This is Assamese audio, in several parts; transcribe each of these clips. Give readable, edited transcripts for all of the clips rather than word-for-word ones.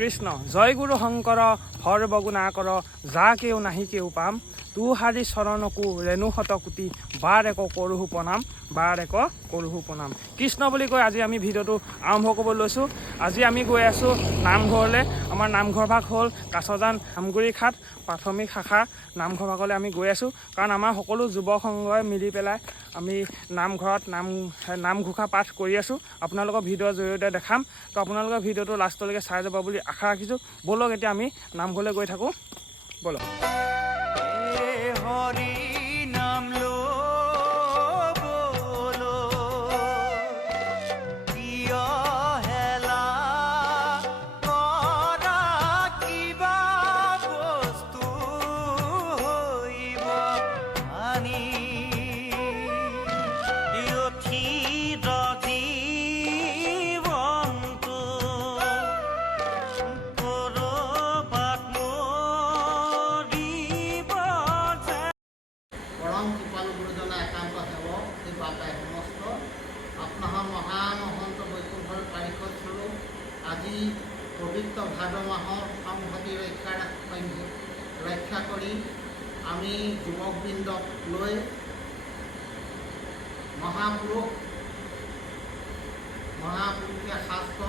কৃষ্ণ জয় গুৰু শংকৰ সৰ্বগুণাকৰ যা কেও নাহি কেও পাম তু হাৰি চৰণকো ৰেণু শতকোটি বাৰ এক কৰোহো প্ৰণাম কৃষ্ণ বুলি কৈ আজি আমি ভিডিঅ'টো আৰম্ভ কৰিব লৈছোঁ। আজি আমি গৈ আছোঁ নামঘৰলৈ। আমাৰ নামঘৰ ভাগ হ'ল কাছজান আমগুৰি ঘাট প্ৰাথমিক শাখা নামঘৰ ভাগলৈ আমি গৈ আছোঁ। কাৰণ আমাৰ সকলো যুৱক সংঘই মিলি পেলাই আমি নামঘৰত নামঘোষা পাঠ কৰি আছোঁ। আপোনালোকৰ ভিডিঅ'ৰ জৰিয়তে দেখাম। তো আপোনালোকৰ ভিডিঅ'টো লাষ্টলৈকে চাই যাব বুলি আশা ৰাখিছোঁ। ব'লক এতিয়া আমি নামঘৰলৈ গৈ থাকোঁ, ব'লক। আজি পবিত্ৰ ভাদ মাহৰ সংহতি ৰক্ষা কৰি আমি যুৱকবৃন্দক লৈ মহাপুৰুষীয়া শাস্ত্ৰ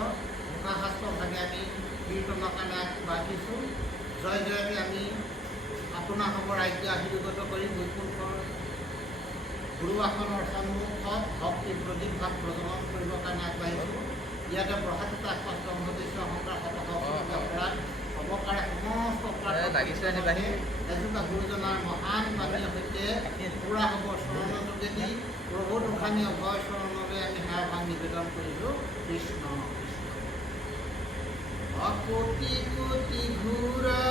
মুখাশাস্ত্ৰ ভাগে আমি কীৰ্তনৰ কাৰণে আগবাঢ়িছোঁ। জয় জয়তে আমি আপোনাসৱৰ ৰাজ্য আশীৰ্গত কৰি বৈকুণ্ঠৰ গুৰুআসনৰ সন্মুখত ভক্তি প্ৰদীপ ভাৱ প্ৰজ্বলন কৰিবৰ কাৰণে আগবাঢ়িছোঁ। ইয়াতে প্ৰসাদিত সংহতিশ্ব সংগ্ৰাম অপৰাধ অৱকাৰে সমস্ত এজোপা গুৰুজনাৰ মহান বাণীৰ সৈতে পুৰা হ'ব চৰণৰ যোগেদি প্ৰভু দুখানী অভয় চৰণলৈ আমি সেৱা ভাগ নিবেদন কৰিছোঁ। কৃষ্ণ অকোটি কোটি ঘূৰা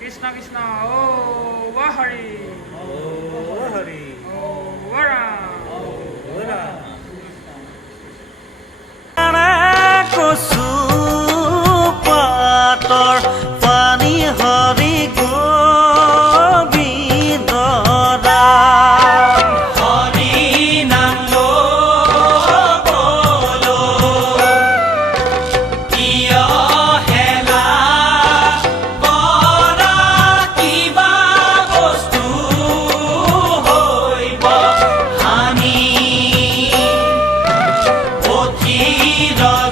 কৃষ্ণ কৃষ্ণ ও হৰি ও হৰি ও কচু পাতৰ পানী হৰি গোবিন্দৰা হৰি নাম ল'বলৈ কিয় হেলা কৰা কিবা বস্তু হৈব হানি হৰি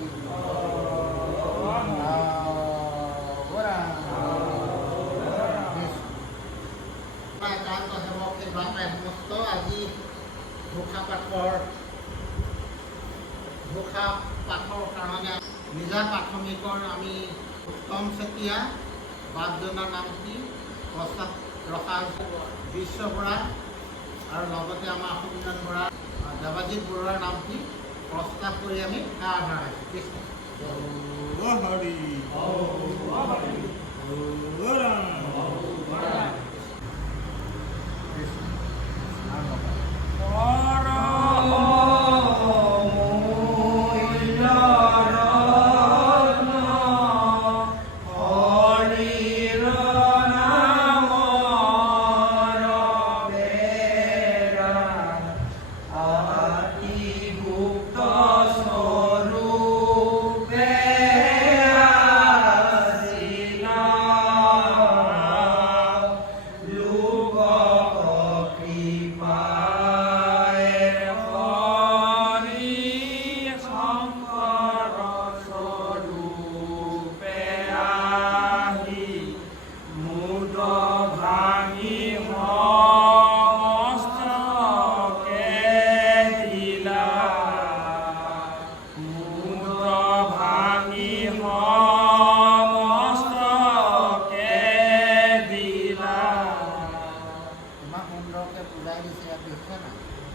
কৃষ্ণ হৰি একান্ত সেৱক সেৱা পাই সমস্ত আজি ঘোষা পাঠৰ কাৰণে নিজা প্ৰাথমিকৰ আমি উত্তম চেতিয়া বাপজনাৰ নামটি প্ৰস্তাৱ ৰখা হৈছে বিশ্ব বৰা আৰু লগতে আমাৰ সুন্দৰ বৰা দেৱাজিত বৰুৱাৰ নামটি প্ৰস্তাৱ কৰি আমি সেৱা আগবঢ়াইছোঁ কৃষ্ণ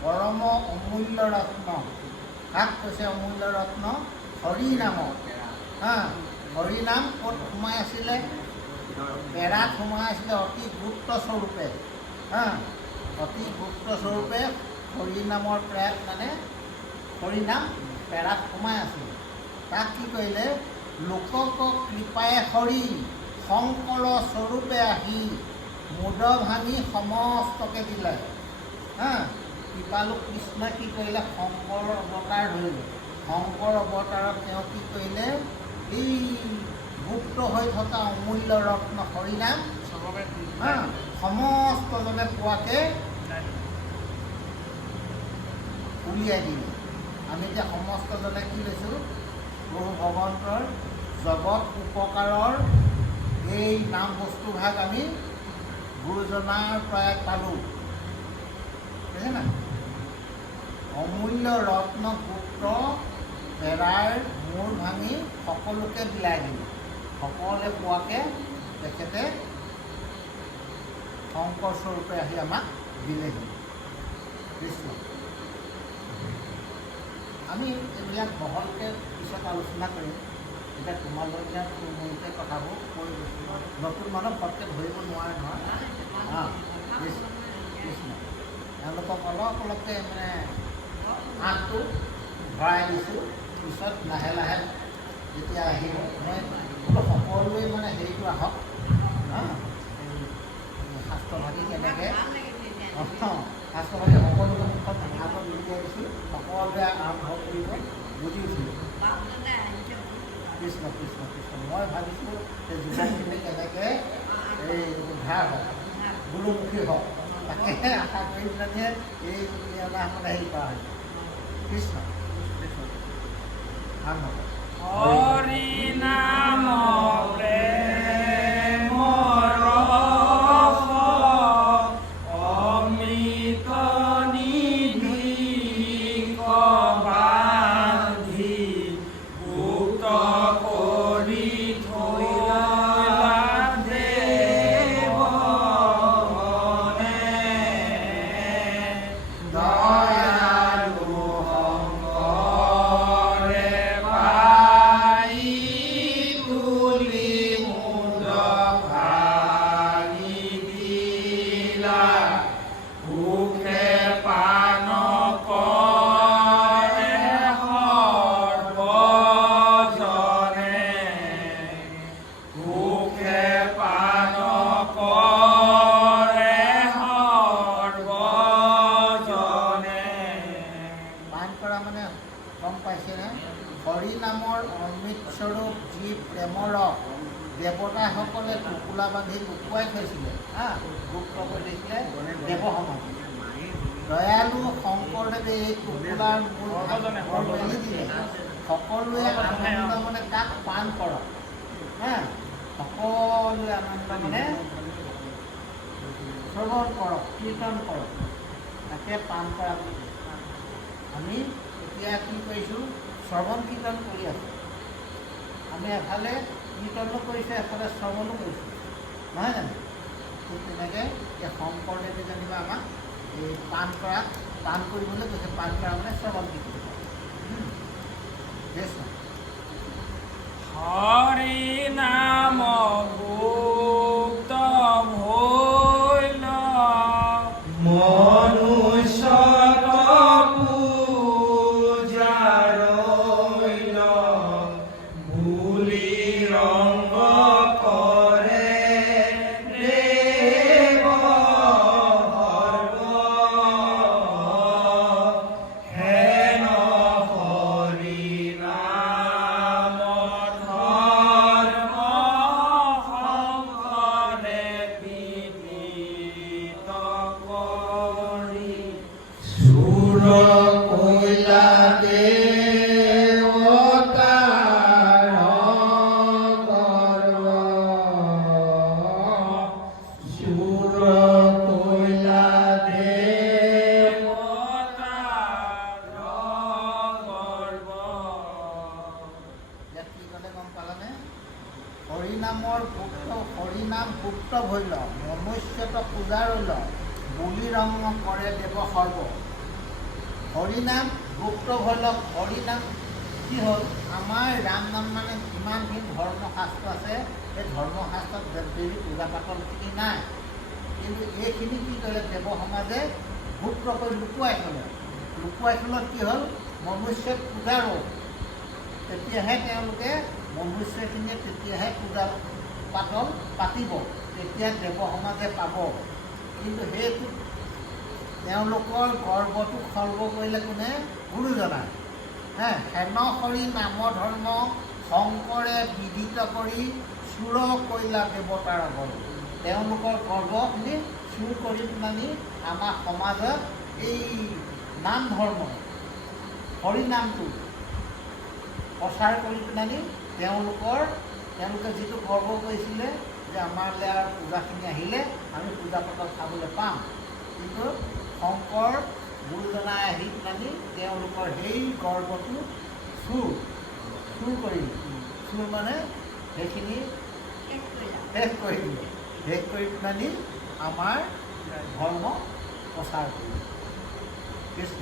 পৰম অমূল্য ৰত্ন কাক কৈছে অমূল্য ৰত্ন হৰি নামৰ হৰি নাম ক'ত সোমাই আছিলে পেৰাত সোমাই আছিলে অতি গুপ্ত স্বৰূপে অতি গুপ্ত স্বৰূপে হৰি নামৰ পেৰাত মানে হৰি নাম পেৰাত সোমাই আছিলে তাক কি কৰিলে লোকক কৃপায়ে হৰি শংকৰ স্বৰূপে আহি মুদ ভাঙি সমস্তকে দিলে কৃপালু কৃষ্ণই কি কৰিলে শংকৰ অৱতাৰ ধৰিলে শংকৰ অৱতাৰত তেওঁ কি কৰিলে এই গুপ্ত হৈ থকা অমূল্য ৰত্ন হৰিনাম সমস্তজনে পোৱাকে উলিয়াই দিলে আমি এতিয়া সমস্তজনে কি লৈছোঁ প্ৰভু ভগৱন্তৰ জগত উপকাৰৰ এই নাম বস্তুভাগ আমি গুৰুজনাৰ পৰাই পালোঁ বুজিছে না অমূল্য ৰত্ন গুপ্ত পেৰাৰ মূৰ ভাঙি সকলোকে বিলাই দিলে সকলোৱে পোৱাকে তেখেতে শংকৰ স্বৰূপে আহি আমাক দিলেহি কৃষ্ণ আমি এইবিলাক বহলকৈ পিছত আলোচনা কৰিম এতিয়া তোমালোকে মূলতে কথাবোৰ কৈ গৈছোঁ নতুন মানুহ ফটকৈ ধৰিব নোৱাৰে নহয় কৃষ্ণ তেওঁলোকক অলপ অলপকৈ মানে আঁঠটো ভৰাই দিছোঁ পিছত লাহে লাহে যেতিয়া আহিব মানে সকলোৱে মানে হেৰিটো আহক শাস্ত্ৰভাগী কেনেকৈ শাস্ত্ৰভাগী সকলোকে মুখত আগত উলিয়াই দিছোঁ সকলোৱে আৰম্ভ কৰিব বুজিছোঁ কৃষ্ণ কৃষ্ণ কৃষ্ণ মই ভাবিছোঁ যে যুৱকখিনি কেনেকৈ এই উদ্ধাৰ হওক গুৰুমুখী হওক তাকে আশা কৰি পেলাই এই মানে হেৰি কৰা হৈছে কৃষ্ণ কৃষ্ণ আৰম্ভ হৰি নাম প্ৰেমৰ অমৃত নিধি বান্ধি ভূত কৰি থলা দেৱনে দয়ালু শংকৰে পাই তুলি মুদ ভাঙি দিলা সুখে পান কৰে সৰ্বজনে সুখে পান কৰে সৰ্বজনে পান কৰা মানে গম পাইছেনে হৰি নামৰ অমৃতস্বৰূপ যি প্ৰেমৰ দেৱতাসকলে টোপোলা বান্ধি লুকুৱাই থৈছিলে গুপ্ত কৰি দিছিলে দেৱসমাজ দয়ালু শংকৰদেৱে এই টোপোলাৰ মূল ভাগ মেলি দিলে সকলোৱে আনন্দ মনে তাক পাণ কৰক সকলোৱে আনন্দ মনে শ্ৰৱণ কৰক কীৰ্তন কৰক তাকে পাণ কৰা আমি এতিয়া কি কৰিছোঁ শ্ৰৱণ কীৰ্তন কৰি আছোঁ আমি এফালে কীৰ্তনো কৰিছোঁ এফালে শ্ৰৱণো কৰিছোঁ নহয় জানো ঠিক তেনেকৈ এই শংকৰদেৱে যেনিবা আমাক এই পাণ কৰিবলৈ কৈছে পাণ কৰা মানে শ্ৰৱণ কীৰ্তন হৰি নাম গুপ্ত ভৈল মনুষ্যক পূজাৰ বুলি ৰংগ কৰে দেৱ সৰ্ব হেন হৰি নাম ধৰ্ম সংঘৰে বিদিত কৰি সুৰ কৈলা দেৱতাৰ গৰ্ব সুৰ কৈলা দেৱতাৰ গৰ্ব ইয়াত কি ক'লে গম পালানে হৰিনামৰ হৰিনাম গুপ্ত ভৈল মনুষ্যত পূজাৰ হৈল বুলি ৰং কৰে দেৱ সৰ্ব হৰিনাম গুপ্ত ভৈলক হৰিনাম কি হ'ল আমাৰ ৰাম নাম মানে যিমানখিনি ধৰ্মশাস্ত্ৰ আছে সেই ধৰ্মশাস্ত্ৰত দেৱ দেৱী পূজা পাতলখিনি নাই কিন্তু এইখিনি কি কৰিলে দেৱ সমাজে গুপ্ত কৰি লুকুৱাই থ'লত কি হ'ল মনুষ্যক পূজা হ'ল তেতিয়াহে তেওঁলোকে মনুষ্যখিনিয়ে তেতিয়াহে পূজা পাতল পাতিব তেতিয়া দেৱ সমাজে পাব কিন্তু সেইটো তেওঁলোকৰ গৰ্বটো সৰ্ব কৰিলে কোনে গুৰুজনাই হেন হৰি নাম ধৰ্ম শংকৰে বিদিত কৰি চুৰ কৰিলা দেৱতাৰ গৰ্ব তেওঁলোকৰ গৰ্বখিনি চুৰ কৰি পেলানি আমাৰ সমাজত এই নাম ধৰ্ম হৰিনামটো প্ৰচাৰ কৰি পেলানি তেওঁলোকে যিটো গৰ্ব কৰিছিলে যে আমালৈ আৰু পূজাখিনি আহিলে আমি পূজা পাতল খাবলৈ পাম কিন্তু শংকৰ গুৰুজনাই আহি পেলানি তেওঁলোকৰ সেই গৰ্বটো চুৰ কৰি মানে সেইখিনি শেষ কৰি দিলে শেষ কৰি পেলানি আমাৰ ধৰ্ম প্ৰচাৰ কৰিলে কৃষ্ণ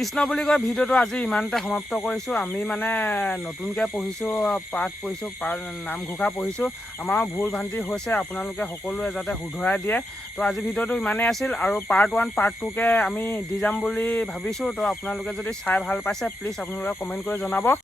কৃষ্ণ বুলি কৈ ভিডিঅ'টো আজি ইমানতে সমাপ্ত কৰিছোঁ। আমি মানে নতুনকৈ পঢ়িছোঁ, পাঠ পঢ়িছোঁ, নামঘোষা পঢ়িছোঁ। আমাৰ ভুল ভ্ৰান্তি হৈছে, আপোনালোকে সকলোৱে যাতে শুধৰাই দিয়ে। তো আজি ভিডিঅ'টো ইমানেই আছিল আৰু পাৰ্ট 1 পাৰ্ট 2কৈ আমি দি যাম বুলি ভাবিছোঁ। তো আপোনালোকে যদি চাই ভাল পাইছে প্লিজ আপোনালোকে কমেণ্ট কৰি জনাব।